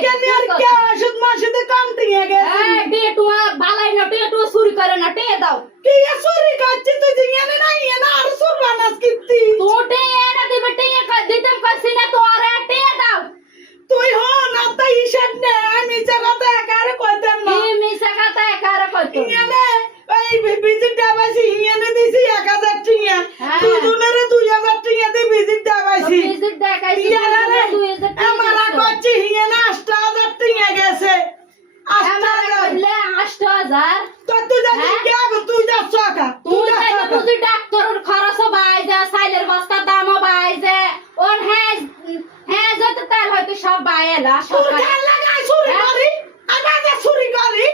কেন আর কে ওষুধ মাসুদে কম টিয়ে গেছে টিয়ে টুয়া বালাই না টিয়ে টুয়া চুরি করে না টিয়ে দাও কি চুরি করছিস তুই জিয়ানে না ইয়েনা আর সুর বানাস কিত্তি তো টিয়ে না দিবে টিয়ে দিতাম কইছি না তো আর টিয়ে দাও তুই হ না তাই হিসাব নে আমি জায়গাতে একারে কইতাম না কি মিছা কথা একারে কইতো ইয়েনে এই ভিজিট দেবাইছি ইয়েনে দিছি 1000 টিয়া হ্যাঁ। তুই দুনারে 2000 টিয়া দিয়ে ভিজিট দেবাইছি ভিজিট দেখাইছি ইয়ারে 2000 টাকা আমার করছি ইয়েনা 8000 টিয়া গেছে আমার কইলে 8000 তো তুই জানিস হ্যাঁ? কি আগে তুই যা সকা তুই তাইলে বুঝি ডাক্তারের খরচ বাই যা সাইলের বস্তার দামও বাই যে ওর হ্যাঁ যত তার হয়তো সব বাইলা তোর সরকার গাল লাগাই চুরি হ্যাঁ? করি আমার যে চুরি করি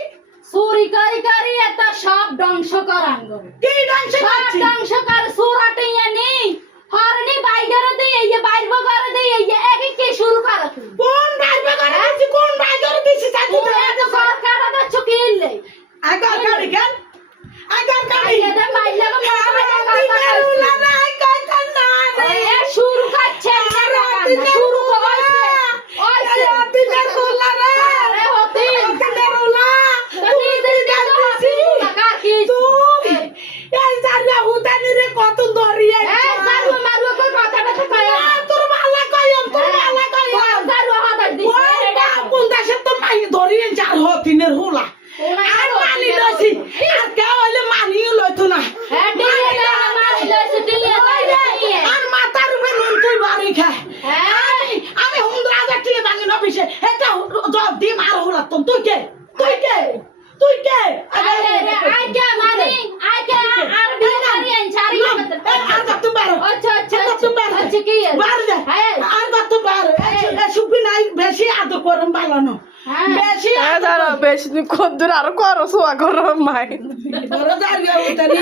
চুরি করি করি এত সব ধ্বংস করাঙ্গ কি ডাংশ সব করছি ধ্বংস কর সুরাটে নি হরনি বাইরে দিয়ে এই বাইর করে দিয়ে এই একই কি শুরু করো তুই কোন বাইবে করে দিছি কোন বাই করে দিছি তাই তুই এত সরকার তো চুকিলে আগার গাড়ি কেন আগার গাড়ি এদের বাইরে দিনের উলা নাই কইতাম না এ শুরু করছে শুরু করছে ওই সে দিনের উলা রে আরে হতি দিনের উলা তুমি দিদি হতি টাকা কি তুই এই জানা হুদানি রে কত দরিয়া এই জারু মারু কই কথাটা তো কয় তোর ভালো কইম তোর ভালো কইম জারু হাত দিস কোন দেশে তো মাই দরিয়ে যার হতিনের হুলা আর মানি লইছি আর কে হইলে মানিও লইতো না হ্যাঁ দিলে মারলে দিলে আর মাথার উপরে নুন তুই বাড়ি খায় হ্যাঁ আমি 100,000 টাকা দাঙ্গি নবিসে এটা জব দিম আর হলা তুই কে তুই কে তুই কে I K money I K আর বিহারি আনছারি আর বাত বারো আচ্ছা আচ্ছা বারো আচ্ছা কি বার দে হ্যাঁ আর বাত বারো সুপি নাই বেশি আদর করম বালানো হ্যাঁ বেশি দাঁড়া বেশি কদ্দুর আরো করো সোয়া করো মাই বড় দাঁড়িয়ে উঠানি